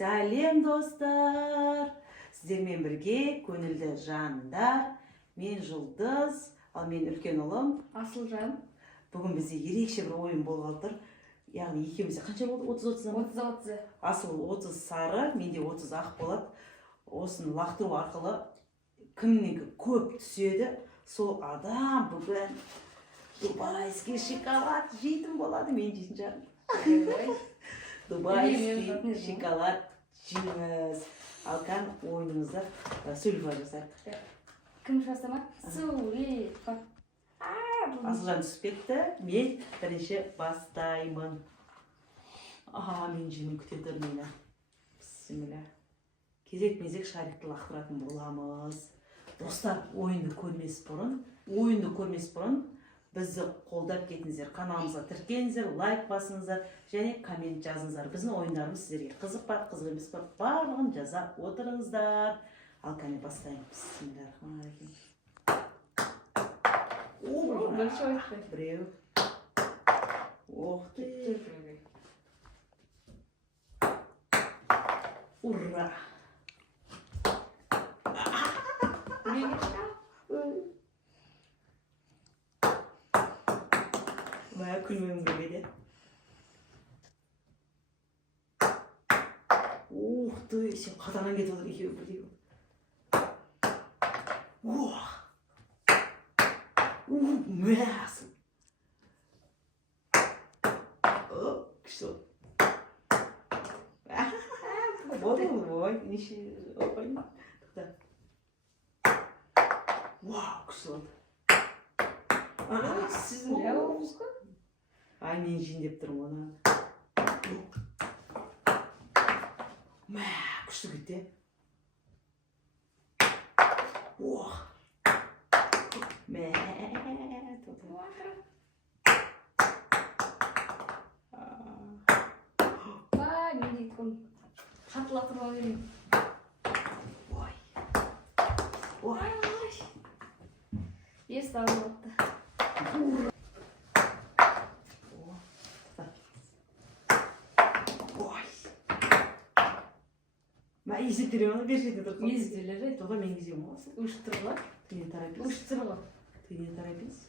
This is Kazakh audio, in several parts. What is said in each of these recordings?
Сәлем достар! Сіздермен бірге көңілді жандар. Мен Жұлдыз, ал мен үлкен ұлым Асылжан. Бүгін бізде ерекше бір ойын болып отыр. Яғни екеумізде қанша болды? 30-30. Асыл 30 сары, менде 30 ақ болады. Осыны лақтыру арқылы кімнен көп түседі, сол адам бүгін дубайский шоколад жейтін болады. Мен жейтін жағын. Дубайский шоколад жейміз. Ал ойынымызды сөлфа жасайық. Кім жасамақ? Сөлфа. Асылжан түсіп кетті. Мен бірінші бастаймын. Мен жемін күте тұр мені. Бісміллә. Кезек-мезек шарикті лақтыратын боламыз. Достар, ойынды көрмес бұрын бізді қолдап кетіңіздер, каналымызға тіркеліңіздер, лайк басыңыздар және коммент жазыңыздар. Біздің ойындарымыз сіздерге қызық па, қызық емес па, барлығын жаза отырыңыздар. Ал кәне бастаймыз. Бисмиллахиррахманиррахим. Біреу. Оқты. Ура! Бая күлмем келеді. Уқты, сен қатанан кетіп отыр екеуі бірдеу. Мәсін. Күшті. Болды ғой, неше опайын. Күшті болды. Сіздің Ләуыз ғой? Мен жейін деп тұрмын оны. Күшті кетті. Мен дейтін қатыла тұрмау керек. Ес тағы болыпты. Есептері оны бершекте тұрып. Есептелер жайды. Тоға мен кезем оласың. Ұштырға. Ты не торопись. Ұштырға. Ты не торопись.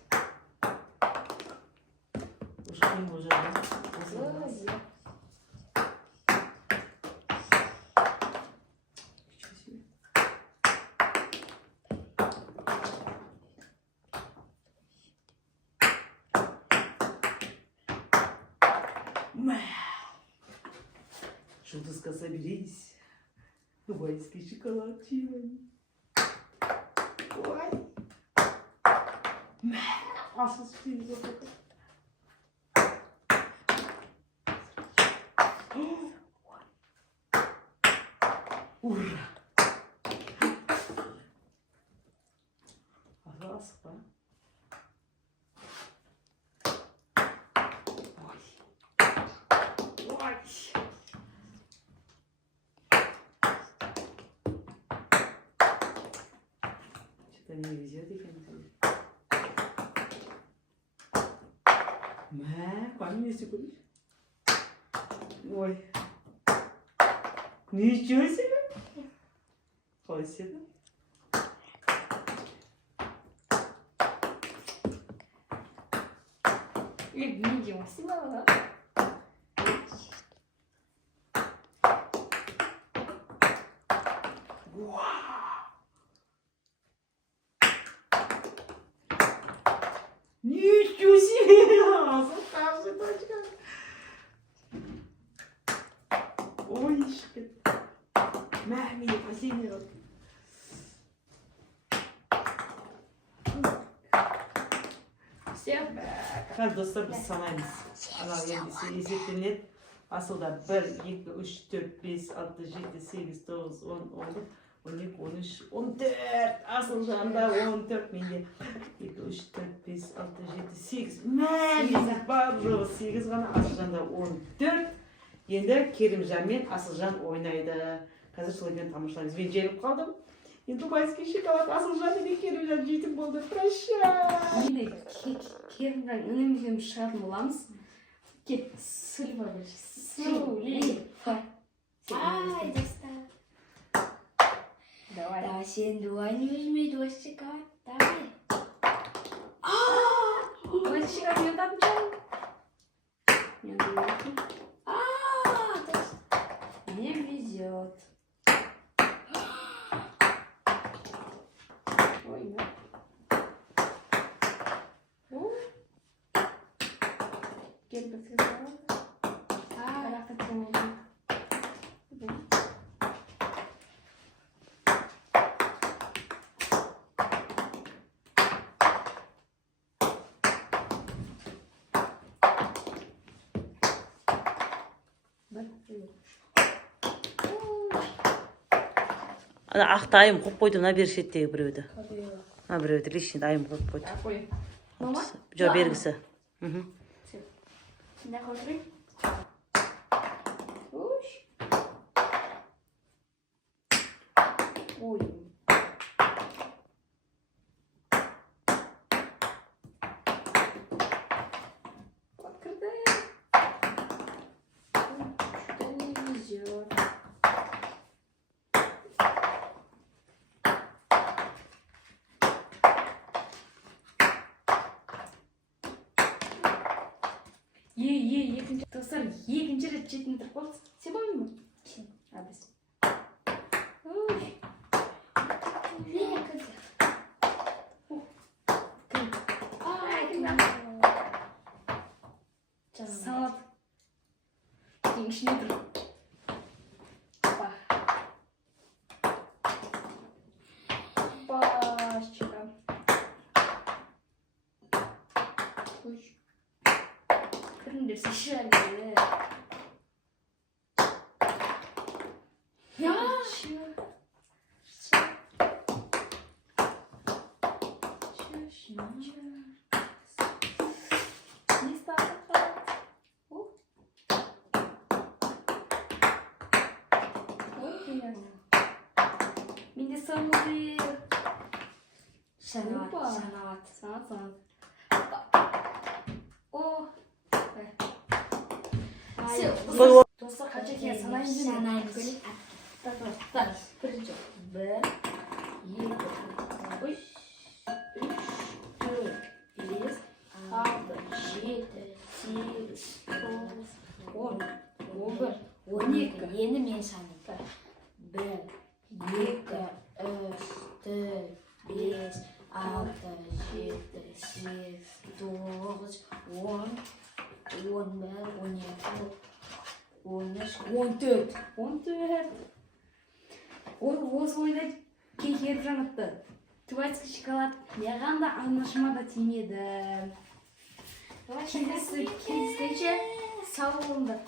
Ушкин уже, да? Жұлдызға соберись. Дубайский шоколад чивай. Асыл спин запака. Ура! Асық па? Не везет екен. Қаным есі көрейш? Ой. Ничего себе? Қалай седі? Мен демасы бала. Ничего себе! Сукавший точка. Ой, шкет. Маме, последний раз. Все. Достар, біз санаймыз. Енді есептенеді. Асылда 1, 2, 3, 4, 5, 6, 7, 8, 9, 10, 11, 12, 13, 14. Асылжанда 14, менде 2, 3, 4, 5, 6, 7, 8. Мәлі барлығы 8 ғана, Асылжанда 14. Енді Керімжан мен Асылжан ойнайды. Қазір солаймен тамашалаймыз. Мен желіп қалдым. Енді дубайский шоколад Асылжан мен Керімжан жейтін болды. Прощай! Енді Керімжан үнемізген шығатын боламыз. Сөлфа. Sen duayını üzmeyi duası çıkar. Давай. Duası çıkartmıyor tabii canım. Не везет. Ой, да. Gel bakalım. Merak ettim onu. Ана ақты айым қойып қойды мына бер шеттегі біреуді. Мына біреуді лишний айым қойып қойды. Какой? Мама? Жоқ, бергісі. Сюда ходи. Уш. Ой. Открыто. Что-то не везет. Екінші достар, екінші рет жетін тұрып қалды. Сен болмай ма? Сен. Абыз. Ой. Салат. Ең ішіне тұр. Опа. Опашечка. Ой. Кіріңдер сешәлі. Я! Не стало қалады. Менде соңғы санат. О! Достар, қанша екен санаймыз. Так, бірінші. 1, 2, 3, 4, 5, 6, 7, 8, 9, 10, 11, 12. Енді мен санаймын. 1, 2, 3, 4, 5, 6, 7, 8, 9, 10, 11, 12, 13, 14. 14. Осы ойда кекеріп жанықты. Тубайский шоколад маған да анашыма да тимеді. Кездескенше сау болыңдар.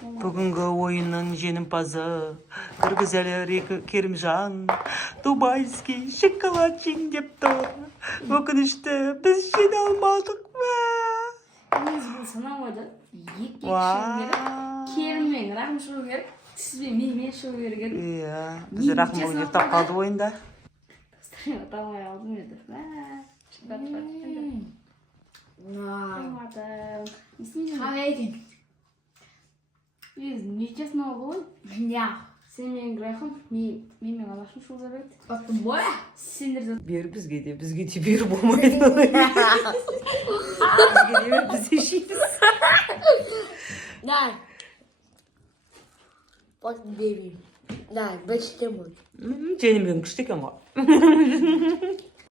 Бүгінгі ойынның жеңімпазы Кыргызәлі Керімжан Дубайский шоколад жеңдеп тұр. Өкінішті біз жеңе алмадық ма? Біз бұл санамайды. Екі шығу керек. Керіммен рахым шығу керек. Сізбен менімен шығу керек еді. Иә, біз рахым ойнап тапқалды ойында. Достармен аталмай алдым еді. Қалай екен? Біз нечесін алды ғой. Я. Сен менің грехым, менің алашым шығу керек. Потом бой? Сендер Бер бізге де бер болмайды. Бізге де бер, біз ешейміз. Да. Потом бери. Да, бәшті мұн. Женімген күшті екен ғой.